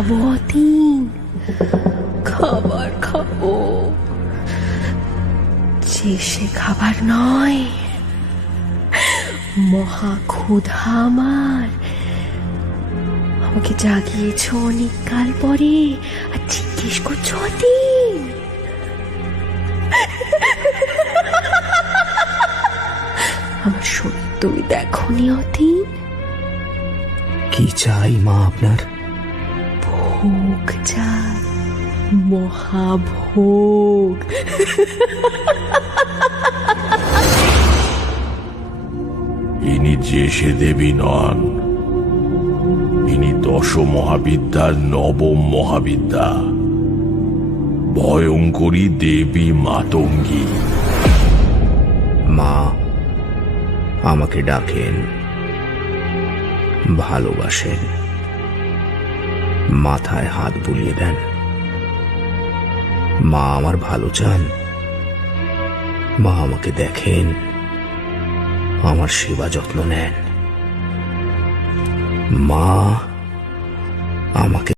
খাবো অতীন, খাবার খাবো, যে সে খাবার নয়, মহা ক্ষুধা আমার। আমাকে জাগিয়েছ অনেক কাল পরে আর জিজ্ঞেস করছো অতীন। আমার সত্যই দেখনি অতীন? কি চাই মা আপনার? ভোগ চাই, মহাভোগ। ইনি যে সে দেবী নন, ইনি দশ মহাবিদ্যার নবম মহাবিদ্যা, ভয়ঙ্করী দেবী মাতঙ্গী। মা আমাকে ডাকেন, ভালোবাসেন, মাথায় হাত বুলিয়ে দেন। মা আমার ভালো চান, মা আমাকে দেখেন, আমার সেবা যত্ন নেন। মা আমাকে